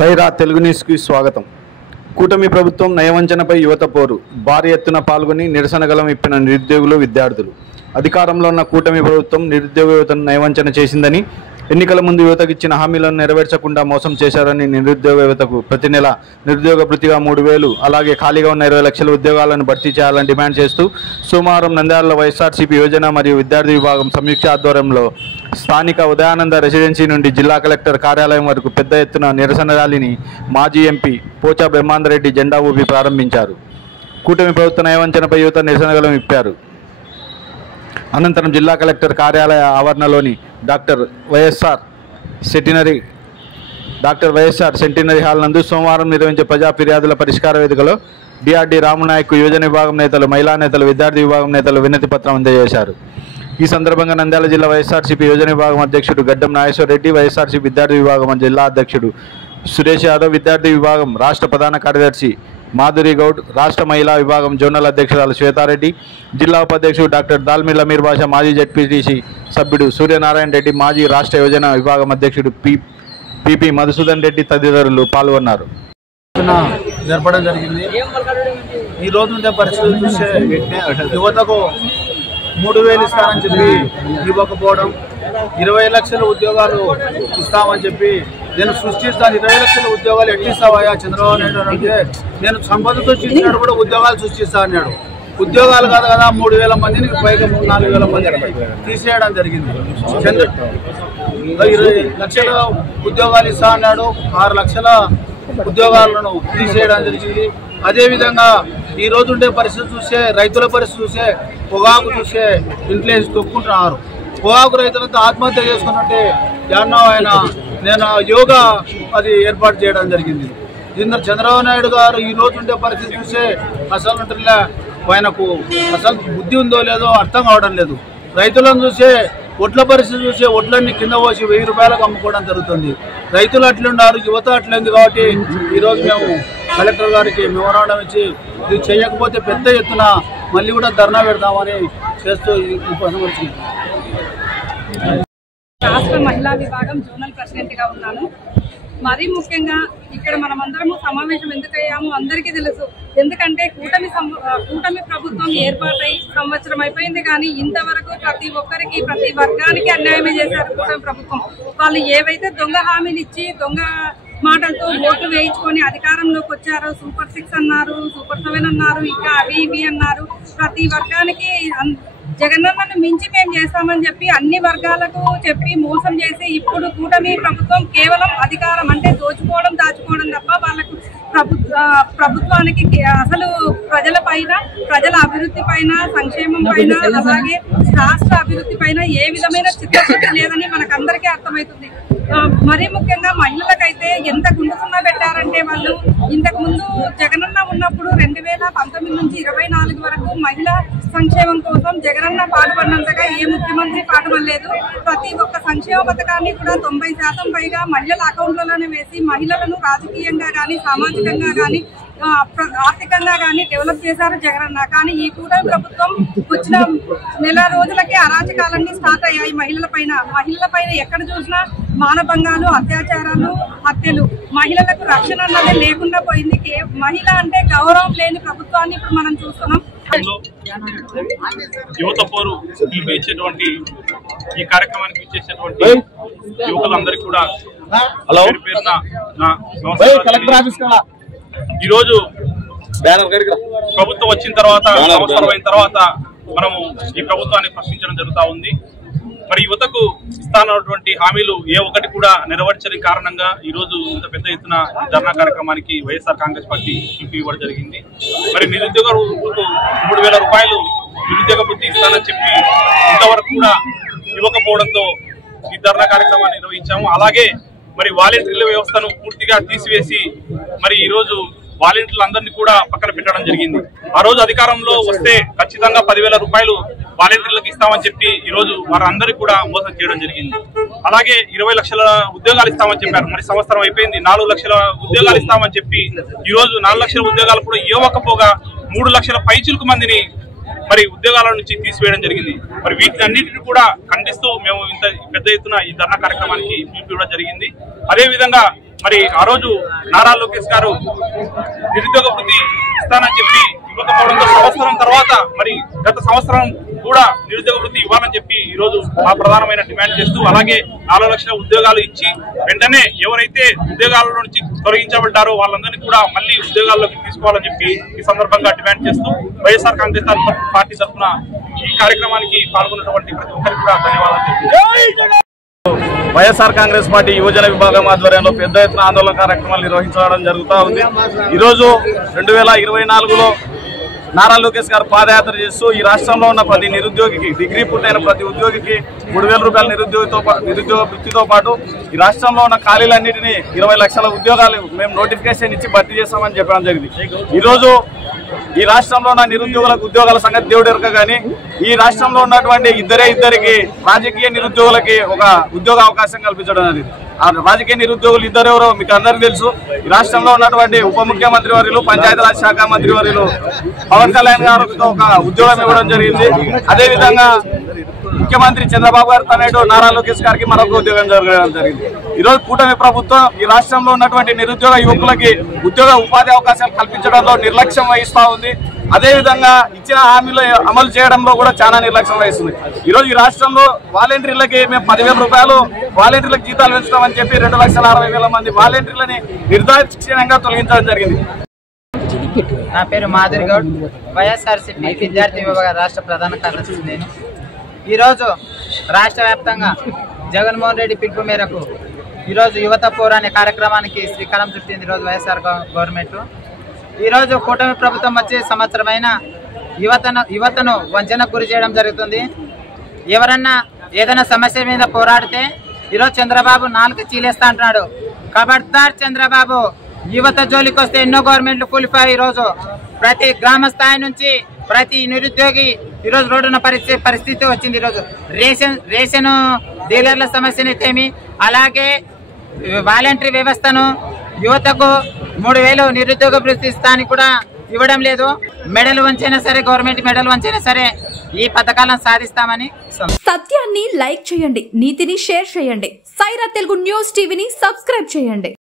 సైరా తెలుగు న్యూస్కి స్వాగతం. కూటమి ప్రభుత్వం నయవంచనపై యువత పోరు. భారీ ఎత్తున పాల్గొని నిరసన గళం విప్పిన నిరుద్యోగులు, విద్యార్థులు. అధికారంలో ఉన్న కూటమి ప్రభుత్వం నిరుద్యోగ యువతను నయవంచన చేసిందని, ఎన్నికల ముందు యువతకు ఇచ్చిన హామీలను నెరవేర్చకుండా మోసం చేశారని నిరుద్యోగ యువతకు ప్రతి నెల నిరుద్యోగ భృతిగా 3,000, అలాగే ఖాళీగా ఉన్న 20 లక్షల ఉద్యోగాలను భర్తీ చేయాలని డిమాండ్ చేస్తూ సోమవారం నంద్యాలలో వైఎస్ఆర్సీపీ యోజన మరియు విద్యార్థి విభాగం సంయుక్త ఆధ్వర్యంలో స్థానిక ఉదయానంద రెసిడెన్సీ నుండి జిల్లా కలెక్టర్ కార్యాలయం వరకు పెద్ద ఎత్తున నిరసన ర్యాలీని మాజీ ఎంపీ పోచా బ్రహ్మాందరెడ్డి జెండా ఊపి ప్రారంభించారు. కూటమి ప్రభుత్వ నయవంచనపై యువత నిరసన గళం విప్పారు. అనంతరం జిల్లా కలెక్టర్ కార్యాలయ ఆవరణలోని డాక్టర్ వైఎస్ఆర్ సెంటినరీ హాల్ నందు సోమవారం నిర్వహించే ప్రజా ఫిర్యాదుల పరిష్కార వేదికలో డిఆర్డి రామునాయక్ యువజన విభాగం నేతలు, మహిళా నేతలు, విద్యార్థి విభాగం నేతలు వినతి పత్రం అందజేశారు. ఈ సందర్భంగా నంద్యాల జిల్లా వైఎస్ఆర్సీపీ యోజన విభాగం అధ్యక్షుడు గడ్డం నాగేశ్వరరెడ్డి, వైఎస్ఆర్సీపీ విద్యార్థి విభాగం జిల్లా అధ్యక్షుడు సురేష్ యాదవ్, విద్యార్థి విభాగం రాష్ట్ర ప్రధాన కార్యదర్శి మాధురి గౌడ్, రాష్ట్ర మహిళా విభాగం జోనల్ అధ్యక్షురాలు శ్వేతారెడ్డి, జిల్లా ఉపాధ్యక్షుడు డాక్టర్ దాల్మిల్ అమీర్ బాషా, మాజీ జెడ్పీటీసీ సభ్యుడు సూర్యనారాయణ రెడ్డి, మాజీ రాష్ట్ర యోజన విభాగం అధ్యక్షుడు పిపి మధుసూదన్ రెడ్డి తదితరులు పాల్గొన్నారు. జరపడం జరిగింది. ఈ రోజు ఉండే పరిస్థితులు చూసే యువతకు 3,000 ఇస్తానని చెప్పి ఇవ్వకపోవడం, 20 లక్షల ఉద్యోగాలు ఇస్తామని చెప్పి నేను సృష్టిస్తాను, 20 లక్షల ఉద్యోగాలు ఎట్టిస్తావా చంద్రబాబు నాయుడు అంటే, నేను సంపదతో సృష్టించినాడు కూడా ఉద్యోగాలు సృష్టిస్తా అన్నాడు. ఉద్యోగాలు కాదు కదా, 3,000 మందిని పైగా 4,000 మందిని తీసేయడం జరిగింది. 20 లక్షల ఉద్యోగాలు ఇస్తా అన్నాడు, 6 లక్షల ఉద్యోగాలను తీసేయడం జరిగింది. అదేవిధంగా ఈ రోజు ఉండే పరిస్థితి చూసే, రైతుల పరిస్థితి చూసే, పొగాకు చూసే ఇన్ఫ్లేషన్ తొక్కుంటున్నారు. పొగాకు రైతులతో ఆత్మహత్య చేసుకున్నట్టే నేను యోగా అది ఏర్పాటు చేయడం జరిగింది. దీంతో చంద్రబాబు నాయుడు గారు ఈ రోజు ఉండే పరిస్థితి చూసే అసలు ఆయనకు అసలు బుద్ధి ఉందో లేదో అర్థం కావడం లేదు. రైతులను చూసే, ఒడ్ల పరిస్థితి చూసే ఒడ్లన్నీ కింద పోసి 1000 రూపాయలకు అమ్ముకోవడం జరుగుతుంది. రైతులు అట్లున్నారు, యువత అట్లుంది. కాబట్టి ఈరోజు మేము కలెక్టర్ గారికి మెమోరాండం ఇచ్చి ఇది చేయకపోతే పెద్ద ఎత్తున మళ్ళీ కూడా ధర్నా పెడతామని చేస్తూ ఉపసంహరించింది. రాష్ట్ర మహిళా విభాగం జోనల్ ప్రెసిడెంట్గా ఉన్నాను. మరీ ముఖ్యంగా ఇక్కడ మనమందరము సమావేశం ఎందుకయ్యామో అందరికీ తెలుసు. ఎందుకంటే కూటమి ప్రభుత్వం ఏర్పాటై సంవత్సరం అయిపోయింది, కానీ ఇంతవరకు ప్రతి ఒక్కరికి, ప్రతి వర్గానికి అన్యాయమే చేశారు కూటమి ప్రభుత్వం. వాళ్ళు ఏవైతే దొంగ హామీలు ఇచ్చి, దొంగ మాటలతో ఓట్లు వేయించుకొని అధికారంలోకి వచ్చారో, సూపర్ 6 అన్నారు, సూపర్ 7 అన్నారు, ఇంకా అవి ఇవి అన్నారు. ప్రతి వర్గానికి జగనన్నను మించి మేము చేస్తామని చెప్పి అన్ని వర్గాలకు చెప్పి మోసం చేసి, ఇప్పుడు కూటమి ప్రభుత్వం కేవలం అధికారం అంటే దోచుకోవడం, దాచుకోవడం తప్ప వాళ్ళకు ప్రభుత్వానికి అసలు ప్రజల పైన, ప్రజల అభివృద్ధి పైన, సంక్షేమం పైన, అలాగే రాష్ట్ర అభివృద్ధి పైన ఏ విధమైన చిత్తశుద్ధి లేదని మనకందరికీ అర్థమవుతుంది. మరీ ముఖ్యంగా మహిళలకైతే ఎంత గుండుసున్నా పెట్టారంటే, వాళ్ళు ఇంతకు ముందు జగనన్న ఉన్నప్పుడు 2019 నుంచి 24 వరకు మహిళా సంక్షేమం కోసం జగనన్న పాటుపడినంతగా ఏ ముఖ్యమంత్రి పాటుపడలేదు. ప్రతి ఒక్క సంక్షేమ పథకాన్ని కూడా 90% పైగా మహిళల అకౌంట్లలోనే వేసి మహిళలను రాజకీయంగా కానీ, సామాజికంగా కానీ, ఆర్థికంగా కానీ డెవలప్ చేశారు జగనన్న. కానీ ఈ కూటమి ప్రభుత్వం వచ్చిన నెల రోజులకే అరాచకాలన్నీ స్టార్ట్ అయ్యాయి మహిళల పైన. ఎక్కడ చూసినా మానభంగాలు, అత్యాచారాలు, హత్యలు. మహిళలకు రక్షణ అన్నది లేకుండా పోయింది. మహిళ అంటే గౌరవం లేని ప్రభుత్వాన్ని ఇప్పుడు మనం చూస్తున్నాం. యువత పోరు ఇచ్చేటువంటి ఈ కార్యక్రమానికి ఇచ్చేసేటువంటి యువకులందరికీ కూడా పేరున ఈరోజు ప్రభుత్వం వచ్చిన తర్వాత, సంవత్సరం అయిన తర్వాత మనము ఈ ప్రభుత్వాన్ని ప్రశ్నించడం జరుగుతూ ఉంది. మరి యువతకు ఇస్తానటువంటి హామీలు ఏ ఒక్కటి కూడా నెరవేర్చని కారణంగా ఈ రోజు ఇంత పెద్ద ఎత్తున ధర్నా కార్యక్రమానికి వైఎస్ఆర్ కాంగ్రెస్ పార్టీ పిలుపు ఇవ్వడం జరిగింది. మరి నిరుద్యోగులకు 3,000 రూపాయలు నిరుద్యోగ వృత్తి ఇస్తానని చెప్పి ఇంతవరకు కూడా ఇవ్వకపోవడంతో ఈ ధర్నా కార్యక్రమాన్ని నిర్వహించాము. అలాగే మరి వాలంటీర్ల వ్యవస్థను పూర్తిగా తీసివేసి మరి ఈ రోజు వాలంటీర్లందరినీ కూడా పక్కన పెట్టడం జరిగింది. ఆ రోజు అధికారంలో వస్తే ఖచ్చితంగా 10,000 రూపాయలు వాలంటీర్లకు ఇస్తామని చెప్పి ఈ రోజు వారందరికీ కూడా మోసం చేయడం జరిగింది. అలాగే 20 లక్షల ఉద్యోగాలు ఇస్తామని చెప్పారు. మరి సంవత్సరం అయిపోయింది, 4 లక్షల ఉద్యోగాలు ఇస్తామని చెప్పి ఈ రోజు 4 లక్షల ఉద్యోగాలు కూడా ఇవ్వకపోగా 3 లక్షల పైచిలకు మందిని మరి ఉద్యోగాల నుంచి తీసివేయడం జరిగింది. మరి వీటిని అన్నింటినీ కూడా ఖండిస్తూ మేము ఇంత పెద్ద ఎత్తున ఈ ధర్నా కార్యక్రమానికి పిలుపు ఇవ్వడం జరిగింది. అదేవిధంగా మరి ఆ రోజు నారా లోకేష్ గారు నిరుద్యోగ వృత్తి ఇస్తానని చెప్పి ఇవ్వకపోవడంతో సంవత్సరం తర్వాత మరి గత సంవత్సరం కూడా నిరుద్యోగ వృత్తి ఇవ్వాలని చెప్పి ఈ రోజు మా ప్రధానమైన డిమాండ్ చేస్తూ, అలాగే 4 లక్షల ఉద్యోగాలు ఇచ్చి వెంటనే ఎవరైతే ఉద్యోగాల నుంచి తొలగించబడ్డారో వాళ్ళందరినీ కూడా మళ్ళీ ఉద్యోగాల్లోకి తీసుకోవాలని చెప్పి ఈ సందర్భంగా డిమాండ్ చేస్తూ వైఎస్ఆర్ కాంగ్రెస్ పార్టీ తరఫున ఈ కార్యక్రమానికి పాల్గొన్నటువంటి ప్రతి ఒక్కరికి కూడా ధన్యవాదాలు చెప్తున్నాను. వైఎస్ఆర్ కాంగ్రెస్ పార్టీ యువజన విభాగం ఆధ్వర్యంలో పెద్ద ఎత్తున ఆందోళన కార్యక్రమాలు నిర్వహించడం జరుగుతూ ఉంది. ఈరోజు 2024లో నారా లోకేష్ గారు పాదయాత్ర చేస్తూ ఈ రాష్ట్రంలో ఉన్న ప్రతి నిరుద్యోగికి, డిగ్రీ పూర్తయిన ప్రతి ఉద్యోగికి 3,000 రూపాయల నిరుద్యోగ వృత్తితో పాటు ఈ రాష్ట్రంలో ఉన్న ఖాళీలన్నింటినీ 20 లక్షల ఉద్యోగాలు మేము నోటిఫికేషన్ ఇచ్చి భర్తీ చేస్తామని చెప్పడం జరిగింది. ఈరోజు ఈ రాష్ట్రంలో ఉన్న నిరుద్యోగులకు ఉద్యోగాల సంగతి దేవుడు ఎరక కానీ ఈ రాష్ట్రంలో ఉన్నటువంటి ఇద్దరికి రాజకీయ నిరుద్యోగులకి ఒక ఉద్యోగ అవకాశం కల్పించడం జరిగింది. ఆ రాజకీయ నిరుద్యోగులు ఇద్దరెవరో మీకు అందరికీ తెలుసు. ఈ రాష్ట్రంలో ఉన్నటువంటి ఉప ముఖ్యమంత్రి వర్యులు, పంచాయతీరాజ్ శాఖ మంత్రి వర్యులు పవన్ కళ్యాణ్ గారికి ఒక ఉద్యోగం ఇవ్వడం జరిగింది. అదేవిధంగా ముఖ్యమంత్రి చంద్రబాబు గారు తనేటో నారా లోకేష్ గారికి మరొక ఉద్యోగం జరగడం జరిగింది. ఈరోజు కూటమి ప్రభుత్వం ఈ రాష్ట్రంలో ఉన్నటువంటి నిరుద్యోగ యువకులకి ఉద్యోగ ఉపాధి అవకాశాలు కల్పించడంలో నిర్లక్ష్యం వహిస్తూ ఉంది. అదేవిధంగా ఇచ్చిన హామీలు అమలు చేయడంలో కూడా చాలా నిర్లక్ష్యం వహిస్తుంది. ఈరోజు ఈ రాష్ట్రంలో వాలంటీర్లకి మేము 10,000 రూపాయలు వాలంటీర్లకు జీతాలు పెంచుతామని చెప్పి 2,60,000 మంది వాలంటీర్లని నిర్దాక్షిణ్యంగా తొలగించడం జరిగింది. నా పేరు మాధురి గౌడ్, వైఎస్ఆర్సీపీ విద్యార్థి విభాగ రాష్ట్ర ప్రధాన కార్యదర్శి. నేను ఈరోజు రాష్ట్ర వ్యాప్తంగా జగన్మోహన్ రెడ్డి పిలుపు మేరకు ఈరోజు యువత పోరు అనే కార్యక్రమానికి శ్రీకారం చుట్టింది ఈరోజు వైఎస్ఆర్ గవర్నమెంట్. ఈరోజు కూటమి ప్రభుత్వం వచ్చే సంవత్సరమైన యువతను వంచనకు గురి చేయడం జరుగుతుంది. ఎవరన్నా ఏదైనా సమస్య మీద పోరాడితే ఈరోజు చంద్రబాబు 4 చీలేస్తా అంటున్నాడు. ఖబర్దార్ చంద్రబాబు, యువత జోలికి వస్తే ఎన్నో గవర్నమెంట్లు కూలిపోయి ఈరోజు ప్రతి గ్రామ స్థాయి నుంచి ప్రతి నిరుద్యోగి ఈరోజు రోడ్డున పరిస్థితి వచ్చింది. ఈరోజు రేషన్ డీలర్ల సమస్యనైతేమి, అలాగే వాలంటరీ వ్యవస్థను యువతకు 3,000 నిరుద్యోగ భృతి ఇస్తానికి కూడా ఇవ్వడం లేదు. మెడల్ వంచైనా సరే, గవర్నమెంట్ మెడల్ వంచైనా సరే ఈ పథకాలను సాధిస్తామని. సత్యాన్ని లైక్ చేయండి, నీతిని షేర్ చేయండి. సైరా తెలుగు న్యూస్ టీవీని సబ్స్క్రైబ్ చేయండి.